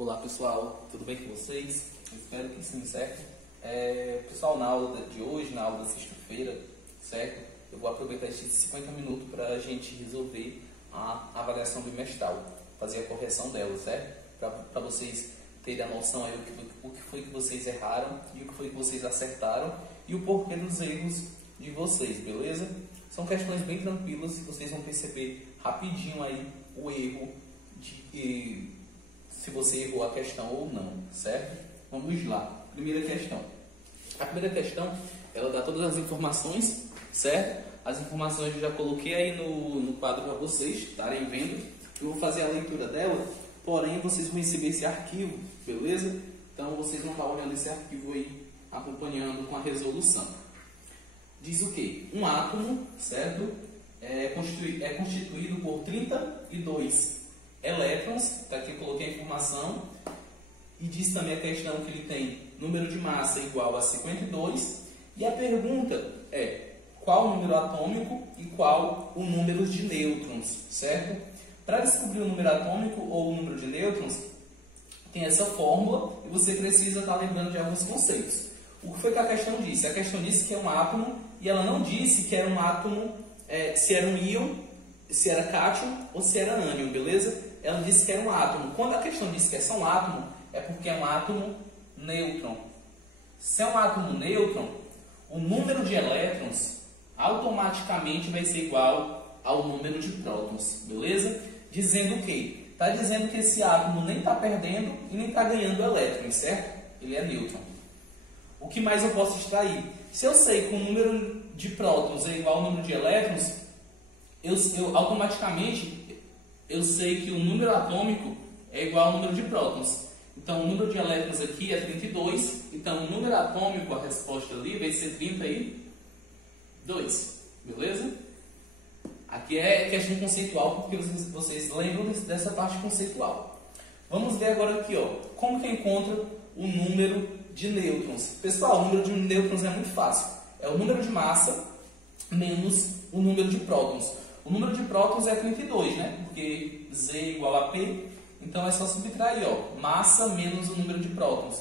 Olá pessoal, tudo bem com vocês? Espero que sim, certo? Pessoal, na aula de hoje, na aula da sexta-feira, certo? Eu vou aproveitar esses 50 minutos para a gente resolver a avaliação bimestral, fazer a correção dela, certo? Para vocês terem a noção aí o que foi que vocês erraram e o que foi que vocês acertaram e o porquê dos erros de vocês, beleza? São questões bem tranquilas e vocês vão perceber rapidinho aí o erro se você errou a questão ou não, certo? Vamos lá. Primeira questão. A primeira questão, ela dá todas as informações, certo? As informações eu já coloquei aí no quadro para vocês estarem vendo. Eu vou fazer a leitura dela, porém vocês vão receber esse arquivo, beleza? Então vocês vão estar olhando esse arquivo aí, acompanhando com a resolução. Diz o quê? Um átomo, certo? É constituído por 32 elétrons, tá aqui eu coloquei a informação, e diz também a questão que ele tem número de massa igual a 52, e a pergunta é qual o número atômico e qual o número de nêutrons, certo? Para descobrir o número atômico ou o número de nêutrons, tem essa fórmula e você precisa estar lembrando de alguns conceitos. O que foi que a questão disse? A questão disse que é um átomo e ela não disse que era um átomo, se era um íon, se era cátion ou se era ânion, beleza? Ela disse que era um átomo. Quando a questão diz que é só um átomo, é porque é um átomo nêutron. Se é um átomo nêutron, o número de elétrons automaticamente vai ser igual ao número de prótons, beleza? Dizendo o quê? Está dizendo que esse átomo nem está perdendo e nem está ganhando elétrons, certo? Ele é nêutron. O que mais eu posso extrair? Se eu sei que o número de prótons é igual ao número de elétrons, automaticamente eu sei que o número atômico é igual ao número de prótons. Então o número de elétrons aqui é 32, então o número atômico, a resposta ali vai ser 32, beleza? Aqui é questão conceitual, porque vocês lembram dessa parte conceitual. Vamos ver agora aqui, ó, como que encontra o número de nêutrons. Pessoal, o número de nêutrons é muito fácil. É o número de massa menos o número de prótons. O número de prótons é 32, né? Porque Z igual a P, então é só subtrair, ó, massa menos o número de prótons.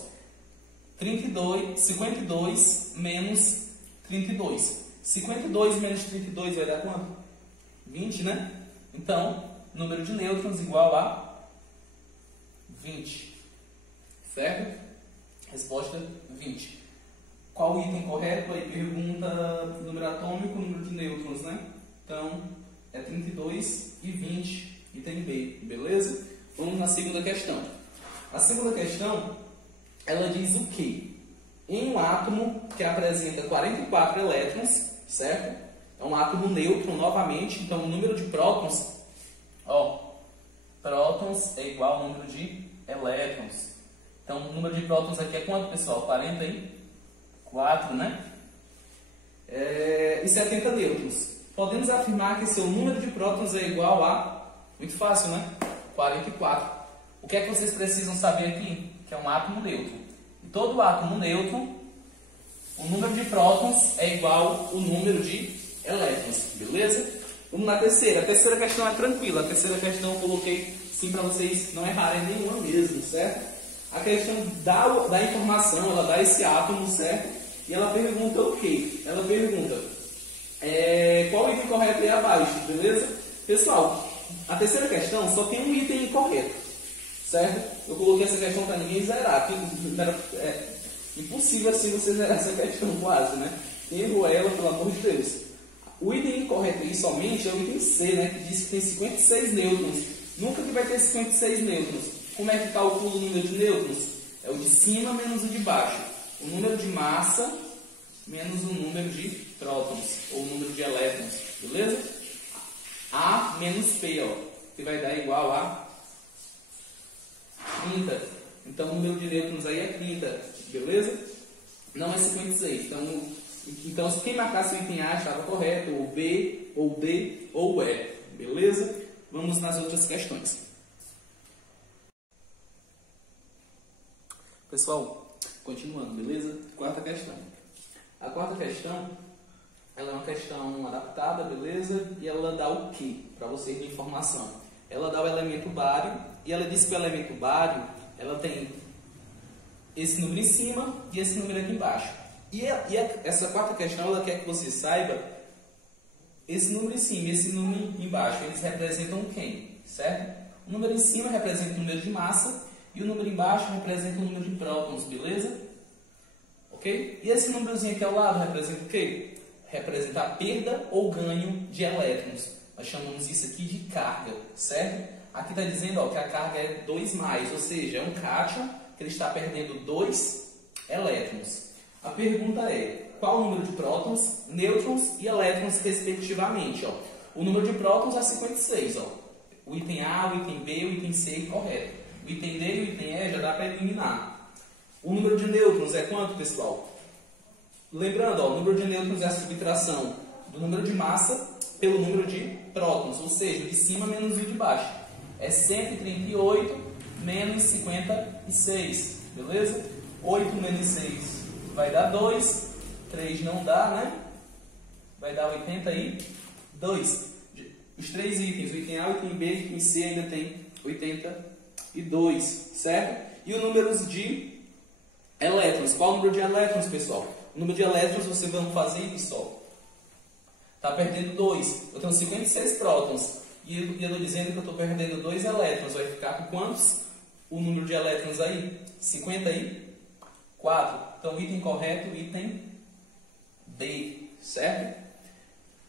52 menos 32. 52 menos 32 vai dar quanto? 20, né? Então, número de nêutrons igual a 20. Certo? Resposta 20. Qual o item correto? Aí pergunta número atômico, número de nêutrons, né? Então, é 32 e 20, item B, beleza? Vamos na segunda questão. A segunda questão, ela diz o quê? Em um átomo que apresenta 44 elétrons, certo? É um átomo nêutron novamente, então o número de prótons, ó, prótons é igual ao número de elétrons. Então o número de prótons aqui é quanto, pessoal? 44, né? E 70 nêutrons. Podemos afirmar que seu número de prótons é igual a, muito fácil, né? 44. O que é que vocês precisam saber aqui? Que é um átomo nêutron. E todo átomo nêutron, o número de prótons é igual ao número de elétrons, beleza? Vamos na terceira. A terceira questão é tranquila. A terceira questão eu coloquei sim para vocês não errarem nenhuma mesmo, certo? A questão da informação, ela dá esse átomo, certo? E ela pergunta o quê? Ela pergunta qual o item correto aí abaixo, beleza? Pessoal, a terceira questão só tem um item incorreto, certo? Eu coloquei essa questão para ninguém zerar. É impossível assim você zerar essa questão quase, né? Quem errou ela, pelo amor de Deus. O item incorreto aí somente é o item C, né? Que diz que tem 56 nêutrons. Nunca que vai ter 56 nêutrons. Como é que calcula o número de nêutrons? É o de cima menos o de baixo. O número de massa menos o número de prótons, ou o número de elétrons, beleza? A menos P, ó, que vai dar igual a 30. Então o número de nêutrons aí é 30, beleza? Não é 56. Então quem marcasse o item A estava correto, ou B, ou D, ou E, beleza? Vamos nas outras questões. Pessoal, continuando, beleza? Quarta questão. A quarta questão, ela é uma questão adaptada, beleza? E ela dá o quê? Para vocês de informação. Ela dá o elemento bário, e ela diz que o elemento bário ela tem esse número em cima e esse número aqui embaixo. Essa quarta questão, ela quer que você saiba esse número em cima e esse número embaixo. Eles representam quem? Certo? O número em cima representa o número de massa e o número embaixo representa o número de prótons, beleza? Ok? E esse númerozinho aqui ao lado representa o quê? Representa a perda ou ganho de elétrons. Nós chamamos isso aqui de carga, certo? Aqui está dizendo, ó, que a carga é 2+, ou seja, é um cátion que ele está perdendo 2 elétrons. A pergunta é, qual o número de prótons, nêutrons e elétrons respectivamente? Ó? O número de prótons é 56, ó. O item A, o item B, o item C é correto. O item D e o item E já dá para eliminar. O número de nêutrons é quanto, pessoal? Lembrando, ó, o número de nêutrons é a subtração do número de massa pelo número de prótons, ou seja, de cima menos o de baixo. É 138 menos 56, beleza? 8 menos 6 vai dar 2, 3 não dá, né? Vai dar 82. Os três itens, o item A, o item B, o item C ainda tem 82, certo? E o número de elétrons, qual o número de elétrons, pessoal? O número de elétrons, você vai fazer isso, ó. Está perdendo 2. Eu tenho 56 prótons. E eu estou dizendo que eu estou perdendo 2 elétrons. Vai ficar com quantos? O número de elétrons aí? 54. Então, item correto, item B. Certo?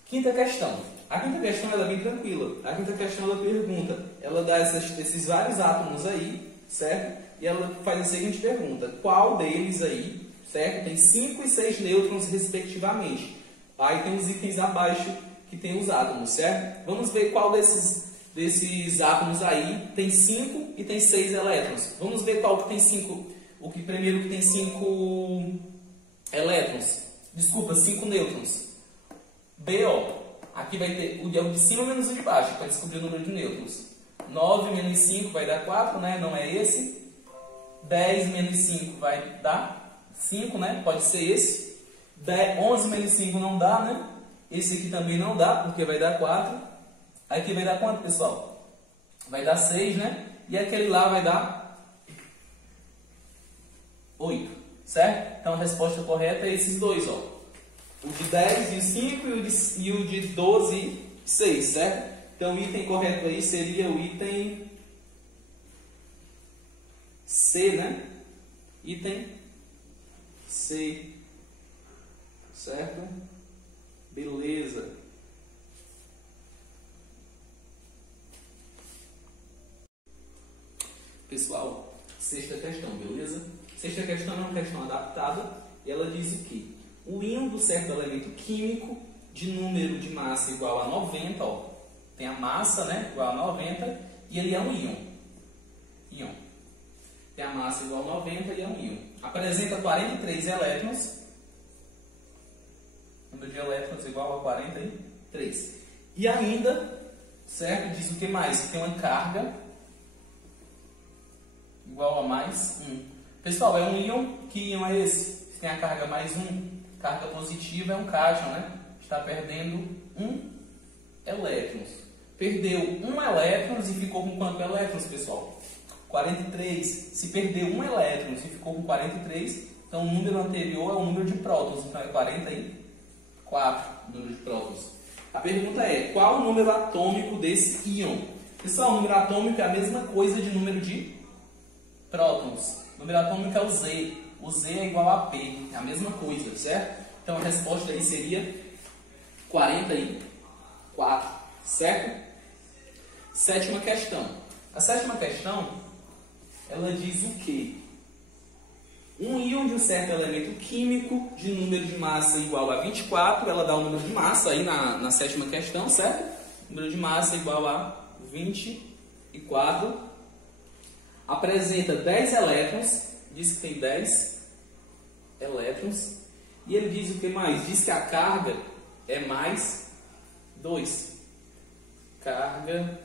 Quinta questão. A quinta questão ela é bem tranquila. A quinta questão ela pergunta. Ela dá esses vários átomos aí, certo? E ela faz a seguinte pergunta. Qual deles aí, certo? Tem 5 e 6 nêutrons respectivamente. Aí tem os itens abaixo que tem os átomos, certo? Vamos ver qual desses átomos aí tem 5 e tem 6 elétrons. Vamos ver qual que tem 5. O que primeiro que tem 5 elétrons. Desculpa, 5 nêutrons. B, ó. Aqui vai ter o de cima menos o de baixo, para descobrir o número de nêutrons. 9 menos 5 vai dar 4, né? Não é esse. 10 menos 5 vai dar 5, né? Pode ser esse. 11 menos 5 não dá, né? Esse aqui também não dá, porque vai dar 4. Aqui vai dar quanto, pessoal? Vai dar 6, né? E aquele lá vai dar 8, certo? Então a resposta correta é esses dois, ó. O de 10 e o 5 e o de 12 e 6, certo? Então o item correto aí seria o item C, né? Item C. Certo? Beleza. Pessoal, sexta questão, beleza? Sexta questão é uma questão adaptada e ela diz o quê? O íon do certo elemento químico de número de massa igual a 90, ó, tem a massa, né, igual a 90 e ele é um íon. Íon. Tem a massa igual a 90 e é um íon. Apresenta 43 elétrons. Número de elétrons igual a 43. E ainda, certo? Diz o que mais? Tem uma carga igual a mais 1. Pessoal, é um íon. Que íon é esse? Tem a carga mais 1. Carga positiva é um cátion, né? Está perdendo 1 elétrons. Perdeu 1 elétrons e ficou com quantos elétrons, pessoal? 43. Se perdeu 1 elétrons e ficou com 43, então o número anterior é o número de prótons. Então é 44, o número de prótons. A pergunta é, qual o número atômico desse íon? Pessoal, o número atômico é a mesma coisa de número de prótons. O número atômico é o Z. O Z é igual a P. É a mesma coisa, certo? Então a resposta aí seria 44, certo? Sétima questão. A sétima questão, ela diz o quê? Um íon de um certo elemento químico de número de massa igual a 24, ela dá o número de massa aí na sétima questão, certo? Número de massa igual a 24. Apresenta 10 elétrons, diz que tem 10 elétrons. E ele diz o que mais? Diz que a carga é mais 2. Carga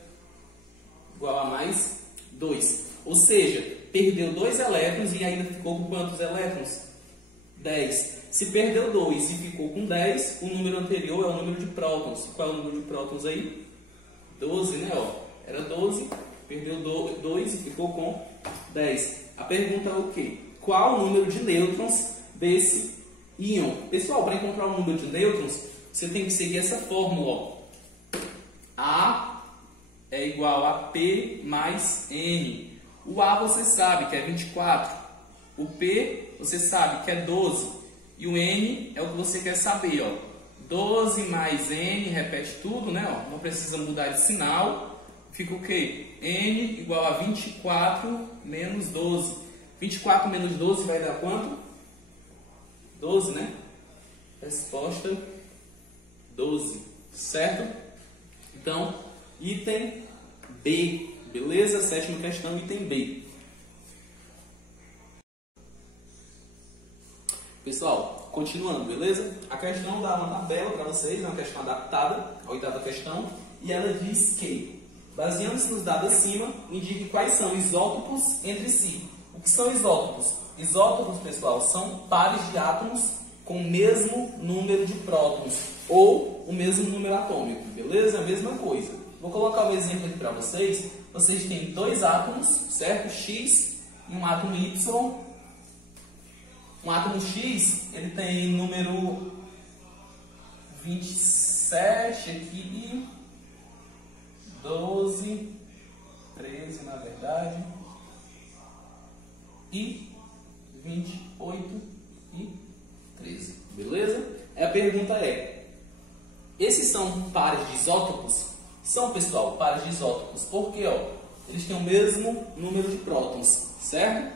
igual a mais 2. Ou seja, perdeu 2 elétrons e ainda ficou com quantos elétrons? 10. Se perdeu 2 e ficou com 10, o número anterior é o número de prótons. Qual é o número de prótons aí? 12, né? Ó, era 12, perdeu 2 e ficou com 10. A pergunta é o quê? Qual o número de nêutrons desse íon? Pessoal, para encontrar o número de nêutrons, você tem que seguir essa fórmula. Ó. A é igual a P mais N. O A você sabe que é 24. O P você sabe que é 12. E o N é o que você quer saber. Ó. 12 mais N, repete tudo, né? Ó. Não precisa mudar de sinal. Fica o quê? N igual a 24 menos 12. 24 menos 12 vai dar quanto? 12, né? Resposta 12, certo? Então, item B, beleza? Sétima questão, item B. Pessoal, continuando, beleza? A questão dá uma tabela para vocês, é uma questão adaptada, a oitava questão, e ela diz que, baseando-se nos dados acima, indique quais são isótopos entre si. O que são isótopos? Isótopos, pessoal, são pares de átomos com o mesmo número de prótons ou o mesmo número atômico, beleza? A mesma coisa. Vou colocar um exemplo aqui para vocês. Vocês têm dois átomos, certo? X e um átomo Y. Um átomo X, ele tem número 27 aqui, 12, 13 na verdade, e 28 e 13, beleza? A pergunta é, esses são pares de isótopos? São, pessoal, pares de isótopos, porque ó, eles têm o mesmo número de prótons, certo?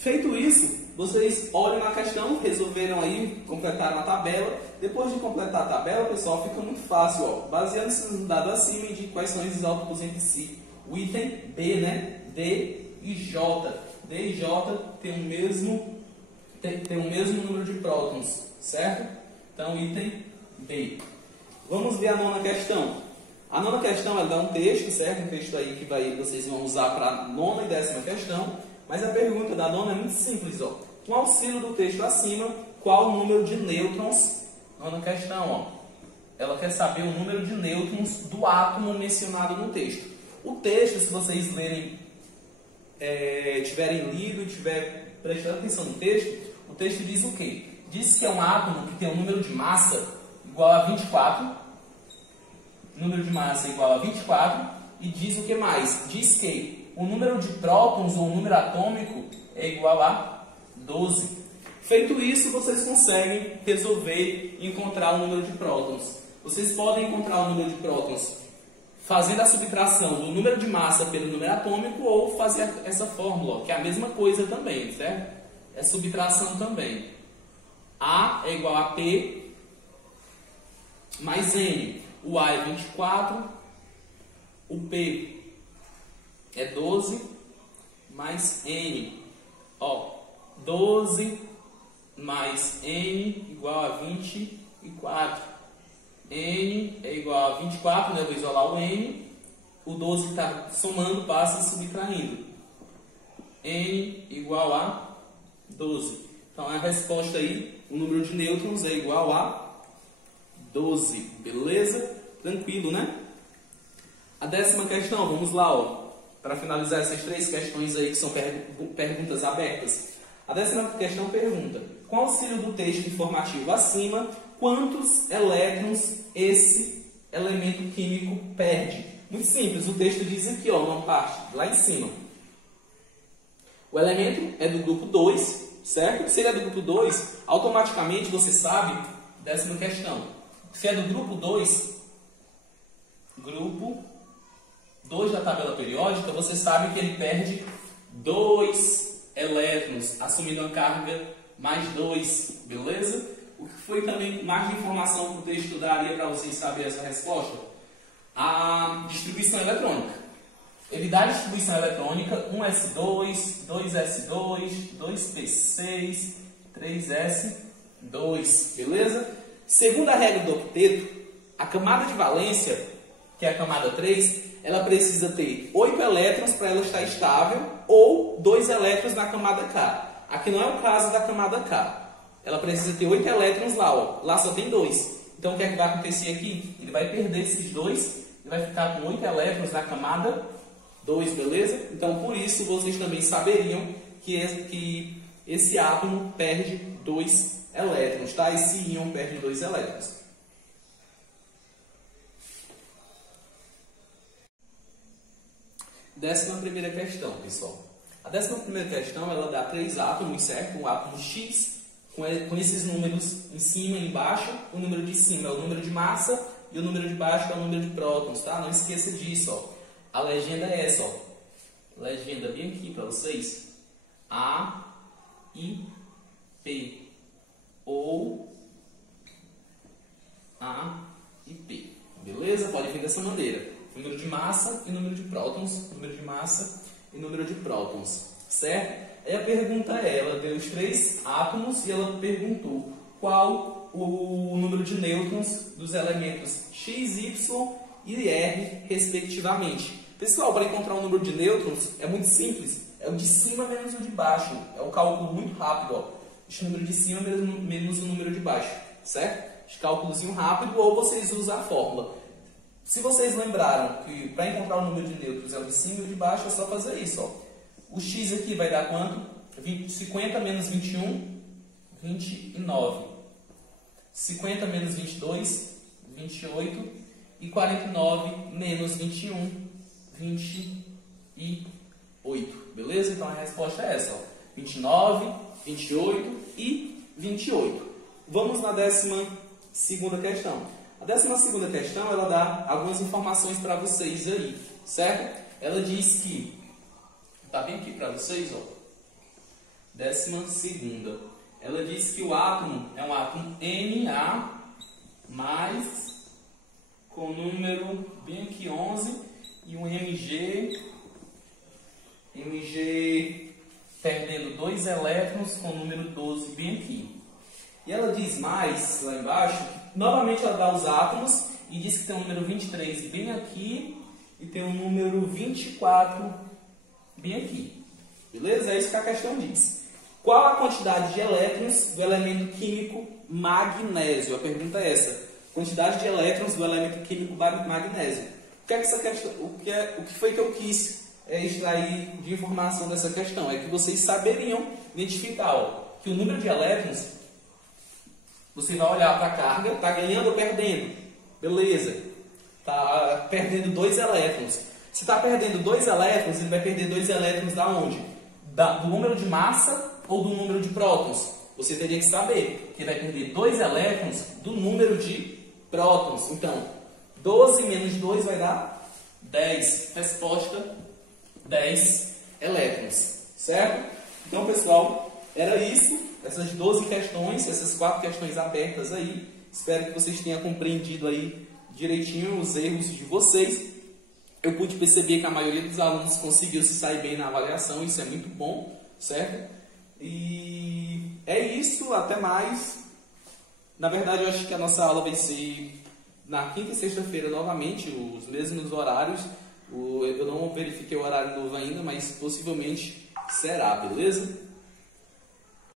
Feito isso, vocês olham na questão, resolveram aí, completaram a tabela. Depois de completar a tabela, pessoal, fica muito fácil, ó. Baseando-se no dado acima, indique quais são os isótopos entre si. O item B, né? D e J. D e J tem o mesmo número de prótons, certo? Então, item B. Vamos ver a nona questão. A nona questão, ela dá um texto, certo? Um texto aí que vocês vão usar para a nona e décima questão. Mas a pergunta da nona é muito simples, ó. Com auxílio do texto acima, qual o número de nêutrons? Nona questão, ó. Ela quer saber o número de nêutrons do átomo mencionado no texto. O texto, se vocês lerem, tiverem lido, tiver prestado atenção no texto, o texto diz o quê? Diz que é um átomo que tem um número de massa igual a 24. Número de massa igual a 24. E diz o que mais? Diz que o número de prótons ou o número atômico é igual a 12. Feito isso, vocês conseguem resolver e encontrar o número de prótons. Vocês podem encontrar o número de prótons fazendo a subtração do número de massa pelo número atômico ou fazer essa fórmula, ó, que é a mesma coisa também, certo? É subtração também. A é igual a P mais N. O A é 24, o P é 12 mais N. Ó, 12 mais N igual a 24. N é igual a 24, né? Eu vou isolar o N. O 12 que está somando passa subtraindo. N igual a 12. Então a resposta aí, o número de nêutrons é igual a 12. Beleza? Tranquilo, né? A décima questão, vamos lá, ó. Para finalizar essas três questões aí que são perguntas abertas. A décima questão pergunta: com auxílio do texto informativo acima, quantos elétrons esse elemento químico perde? Muito simples, o texto diz aqui, ó, uma parte, lá em cima. O elemento é do grupo 2, certo? Se ele é do grupo 2, automaticamente você sabe, décima questão, se é do grupo 2, grupo 2 da tabela periódica, você sabe que ele perde 2 elétrons, assumindo uma carga mais 2, beleza? O que foi também mais de informação que o texto daria para vocês saberem essa resposta? A distribuição eletrônica. Ele dá a distribuição eletrônica 1s2, 2s2, 2p6, 3s2, beleza? Segundo a regra do octeto, a camada de valência, que é a camada 3, ela precisa ter 8 elétrons para ela estar estável ou 2 elétrons na camada K. Aqui não é o caso da camada K. Ela precisa ter 8 elétrons lá, ó. Lá só tem 2. Então o que é que vai acontecer aqui? Ele vai perder esses 2 e vai ficar com 8 elétrons na camada 2, beleza? Então, por isso, vocês também saberiam que esse átomo perde 2 elétrons, tá? Esse íon perde 2 elétrons. Décima primeira questão, pessoal. A 11ª questão, ela dá 3 átomos, certo? Um átomo X, com esses números em cima e embaixo. O número de cima é o número de massa e o número de baixo é o número de prótons, tá? Não esqueça disso, ó. A legenda é essa, ó. Legenda bem aqui para vocês. A, I, P. Ou A e P. Beleza? Pode vir dessa maneira. Número de massa e número de prótons. Número de massa e número de prótons. Certo? Aí a pergunta é, ela deu os 3 átomos e ela perguntou qual o número de nêutrons dos elementos X, Y e R, respectivamente. Pessoal, para encontrar o número de nêutrons é muito simples. É o de cima menos o de baixo. É um cálculo muito rápido, ó. Este número de cima menos o número de baixo. Certo? Este cálculozinho rápido, ou vocês usam a fórmula. Se vocês lembraram que para encontrar o número de nêutrons é o de cima e o de baixo, é só fazer isso, ó. O X aqui vai dar quanto? 50 menos 21, 29. 50 menos 22, 28. E 49 menos 21, 28. Beleza? Então a resposta é essa, ó. 29, 28 e 28. Vamos na 12ª questão. A 12ª questão, ela dá algumas informações para vocês aí, certo? Ela diz que, tá bem aqui para vocês, ó. 12ª. Ela diz que o átomo é um átomo Na+, com número bem aqui 11, e um Mg perdendo 2 elétrons com número 12 bem aqui. E ela diz mais, lá embaixo, novamente ela dá os átomos e diz que tem o número 23 bem aqui e tem o número 24 bem aqui. Beleza? É isso que a questão diz. Qual a quantidade de elétrons do elemento químico magnésio? A pergunta é essa. Quantidade de elétrons do elemento químico magnésio. O que é que essa questão, o que foi que eu quis extrair de informação dessa questão? É que vocês saberiam identificar, ó, que o número de elétrons, você vai olhar para a carga, está ganhando ou perdendo? Beleza. Está perdendo 2 elétrons. Se está perdendo 2 elétrons, ele vai perder 2 elétrons da onde? Do número de massa ou do número de prótons? Você teria que saber que vai perder 2 elétrons do número de prótons. Então, 12 menos 2 vai dar 10. Resposta, 10 elétrons. Certo? Então, pessoal, era isso. Essas 12 questões, essas 4 questões abertas aí. Espero que vocês tenham compreendido aí direitinho os erros de vocês. Eu pude perceber que a maioria dos alunos conseguiu se sair bem na avaliação. Isso é muito bom, certo? E é isso, até mais. Na verdade, eu acho que a nossa aula vai ser na quinta e sexta-feira novamente, os mesmos horários. Eu não verifiquei o horário novo ainda, mas possivelmente será, beleza?